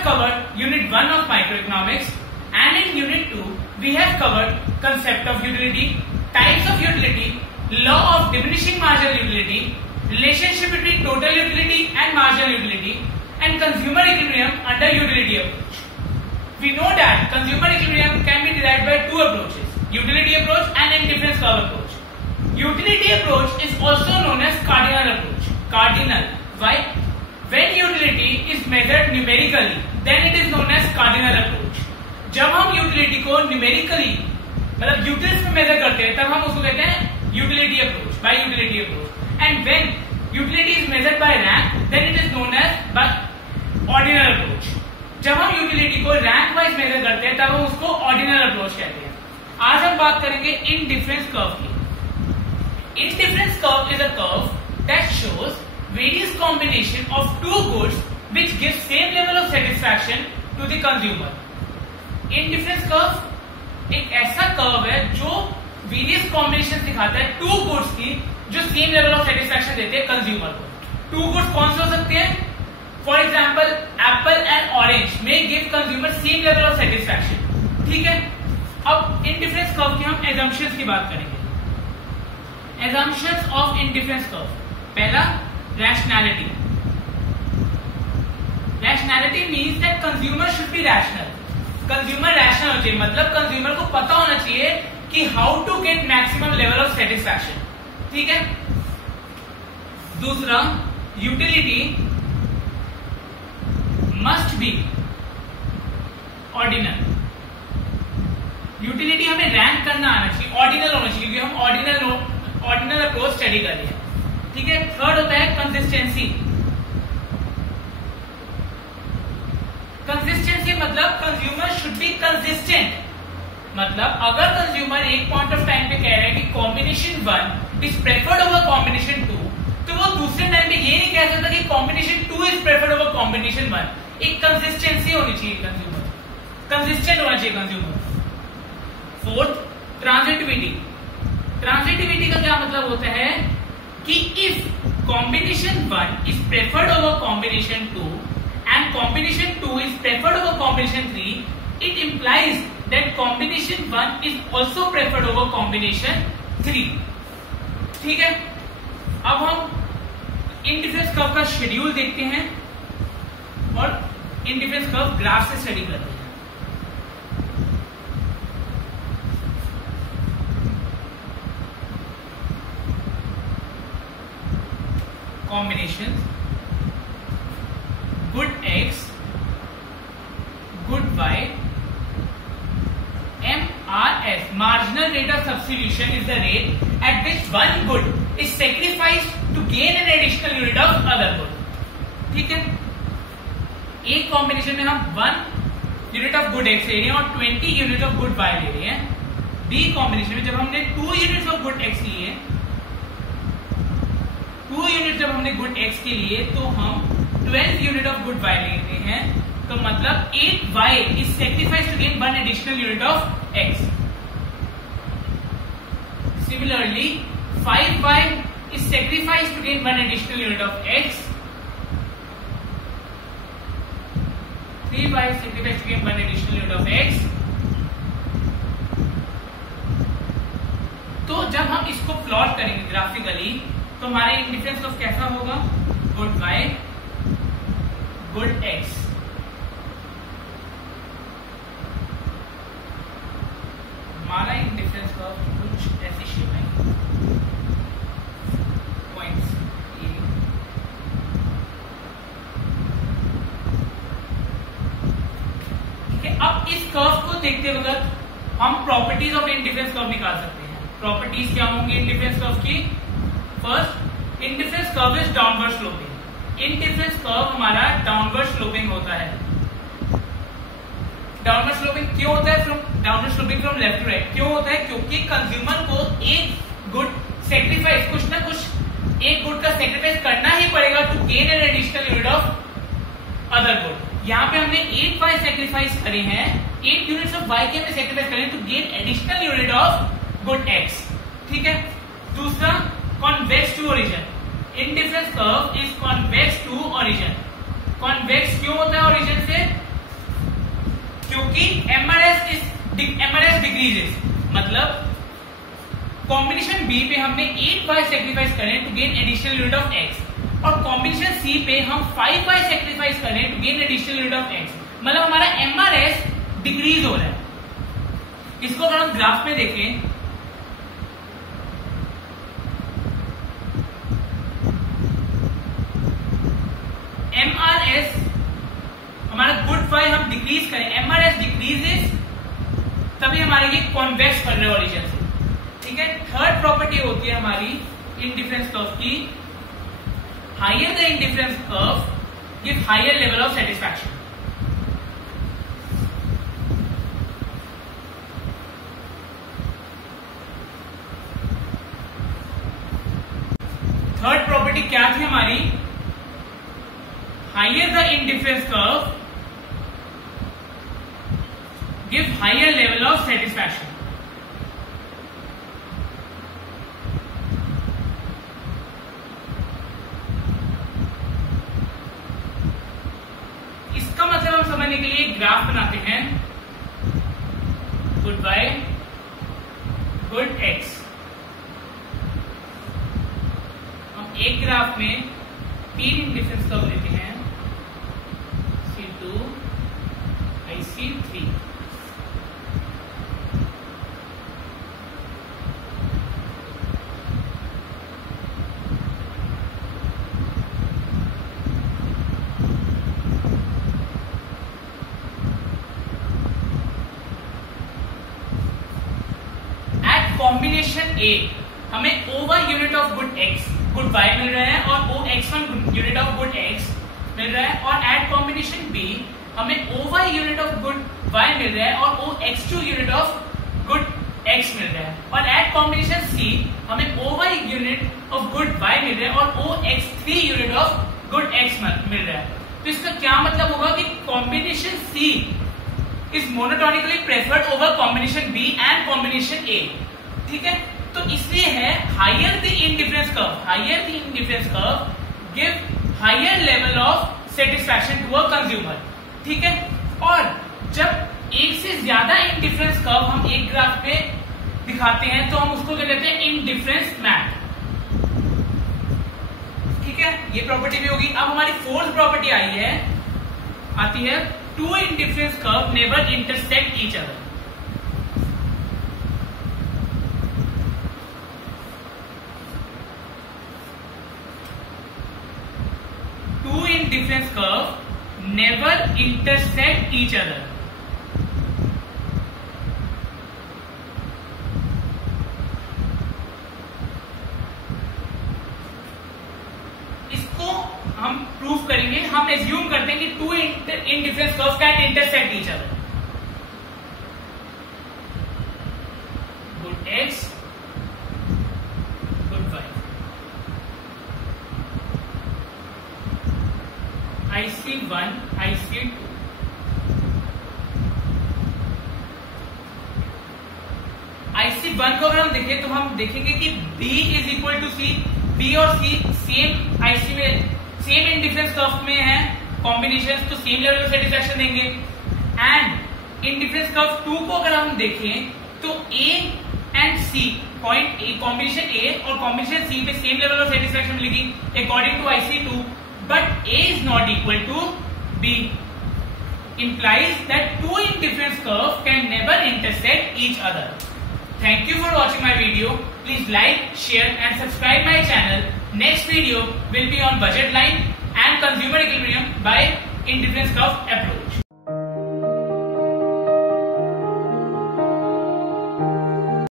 have covered Unit 1 of Microeconomics, and in Unit 2 we have covered concept of utility, types of utility, law of diminishing marginal utility, relationship between total utility and marginal utility, and consumer equilibrium under utility approach. We know that consumer equilibrium can be derived by two approaches, utility approach and indifference curve approach. Utility approach is also known as cardinal approach. Cardinal. Why? When utility is measured numerically, then it is known as cardinal approach. जब हम utility को numerically मतलब utils में major करते हैं तब हम उसको कहते हैं utility approach, by utility approach. And when utility is measured by rank, then it is known as by ordinal approach. जब हम यूटिलिटी को रैंक वाइज मेजर करते हैं तब हम उसको ऑर्डिनल अप्रोच कहते हैं. आज हम बात करेंगे इनडिफरेंस कर्व की. Indifference curve is a curve that shows various combination of two goods which give same level of satisfaction to the consumer. Indifference curve एक ऐसा कर्व है जो वेरियस कॉम्बिनेशन दिखाता है टू गुड्स की जो सेम लेवल ऑफ सेटिस्फैक्शन देते हैं कंज्यूमर को. टू गुड्स कौन से हो सकते हैं? For example, apple and orange may give consumer same level of satisfaction. ठीक है. अब indifference curve की हम assumptions की बात करेंगे. Assumptions of indifference curve. पहला, rationality. Rationality means that consumer should be rational. Consumer rational होना चाहिए, मतलब consumer को पता होना चाहिए कि how to get maximum level of satisfaction. ठीक है. दूसरा, utility must be ordinal. Utility हमें रैंक करना आना चाहिए, ऑर्डिनल होना चाहिए, क्योंकि हम ऑर्डिनल अप्रोच स्टडी कर रहे हैं. ठीक है. थर्ड होता है कंसिस्टेंसी. कंसिस्टेंसी मतलब कंज्यूमर शुड बी कंसिस्टेंट. मतलब अगर कंज्यूमर एक पॉइंट ऑफ टाइम पे कह रहे हैं कि combination 1 is preferred over combination 2, तो वो दूसरे टाइम पे ये नहीं कह सकता कि combination 2 is preferred over combination 1. एक कंसिस्टेंसी होनी चाहिए, कंज्यूमर कंसिस्टेंट होना चाहिए कंज्यूमर. Fourth, transitivity. ट्रांजिटिविटी का क्या मतलब होता है कि if combination 1 is preferred over combination 2 and combination 2 is preferred over combination 3, it implies that combination 1 is also preferred over combination 3. ठीक है. अब हम इनडिफरेंस कर्व का शेड्यूल देखते हैं और इनडिफरेंस कर्व ग्राफ से स्टडी करते हैं. Combination good x, good y, MRS, marginal rate of substitution is the rate at which one good is sacrificed to gain an additional unit of other good. ठीक है. एक combination में हम 1 unit of good x ले रहे हैं और 20 unit of good y ले रहे हैं. बी कॉम्बिनेशन में जब हमने 2 यूनिट्स ऑफ गुड x लिए, 2 यूनिट जब हमने गुड x के लिए, तो हम 12 यूनिट ऑफ गुड y ले रहे हैं. तो मतलब 8y is sacrificed to gain 1 additional unit of x. Similarly, 5y is sacrificed to gain 1 additional unit of x. 3y is sacrificed to gain 1 additional unit of x. तो जब हम इसको plot करेंगे ग्राफिकली, तो हमारा इंडिफरेंस कर्व कैसा होगा? Good y, good x. हमारा इंडिफरेंस कर्व कुछ ऐसी शेप है. पॉइंट्स ए, ठीक है. अब इस कर्व को देखते वक्त हम प्रॉपर्टीज ऑफ इंडिफरेंस कर्व निकाल सकते हैं. प्रॉपर्टीज क्या होंगी इंडिफरेंस कर्व की? First, indifference curve is downward sloping. Indifference curve हमारा डाउनवर्ड स्लोपिंग होता है. डाउनवर्ड स्लोपिंग क्यों होता है? Downward sloping from left to right क्यों होता है? क्योंकि कंज्यूमर को एक गुड सेक्रीफाइस, कुछ ना कुछ एक गुड का सेक्रीफाइस करना ही पड़ेगा to gain an additional unit of other good. यहाँ पे हमने 8y सेक्रीफाइस करे हैं, 8 यूनिट्स ऑफ y के हमने सेक्रीफाइस करे to gain additional unit of good x. ठीक है. दूसरा, convex to origin. Indifference curve is convex to origin. Convex क्यों होता है ओरिजिन से? कॉम्बिनेशन बी पे हमने 8y सेक्रीफाइस करें to gain additional unit of x और कॉम्बिनेशन सी पे हम 5y सेक्रीफाइस करें to gain additional unit of x, मतलब हमारा MRS डिक्रीज हो रहा है। इसको अगर हम ग्राफ में देखें MRS हमारा गुड फाइल हम डिक्रीज करें, MRS डिक्रीजेस तभी हमारे ये कॉन्वेक्स कर रहे हैं ओरिजिन से, ठीक है। थर्ड प्रॉपर्टी होती है हमारी इंडिफरेंस कर्व की, higher the indifference curve give higher level of satisfaction. Third property क्या थी हमारी, higher the indifference curve give higher level of satisfaction. इसका मतलब हम समझने के लिए ग्राफ बनाते हैं, गुड वाई गुड एक्स। हम एक ग्राफ में 3 इंडिफरेंस कर्व लेते हैं, C2 IC3। कॉम्बिनेशन ए हमें OY unit of good x good y मिल रहा है और OX1 unit of good x मिल रहा है, और एट कॉम्बिनेशन B हमें OY unit of good y मिल रहा है और OX2 unit of good x मिल रहा है, और एट कॉम्बिनेशन C हमें OY unit of good y मिल रहा है और OX3 unit of good x मिल रहा है। तो इसका क्या मतलब होगा कि combination C is monotonically preferred over combination B and combination A, ठीक है। तो इसलिए है higher the indifference curve give higher level of satisfaction to a consumer, ठीक है। और जब एक से ज्यादा इंडिफरेंस कर्व हम एक ग्राफ पे दिखाते हैं तो हम उसको क्या कहते हैं, इंडिफरेंस मैप, ठीक है। ये प्रॉपर्टी भी होगी। अब हमारी फोर्थ प्रॉपर्टी आती है two indifference curve never intersect each other. Two indifference curve never intersect each other. इसको हम प्रूफ करेंगे। हम एज्यूम करते हैं कि two indifference curve can intersect each other. Good x, good y. IC1 IC2 IC1 को अगर हम देखें तो हम देखेंगे कि B is equal to C, B और C सेम IC में सेम इंडिफरेंस कर्व में है, कॉम्बिनेशन तो सेम लेवल ऑफ सेटिस्फैक्शन देंगे। एंड इंडिफरेंस कर्व 2 को अगर हम देखें तो A and C point A, combination A और कॉम्बिनेशन C पे सेम लेवल ऑफ सेटिस्फैक्शन मिलेगी according to IC2, but A is not equal to B, implies that two indifference curves can never intersect each other. Thank you for watching my video. Please like, share and subscribe my channel. Next video will be on budget line and consumer equilibrium by indifference curve approach.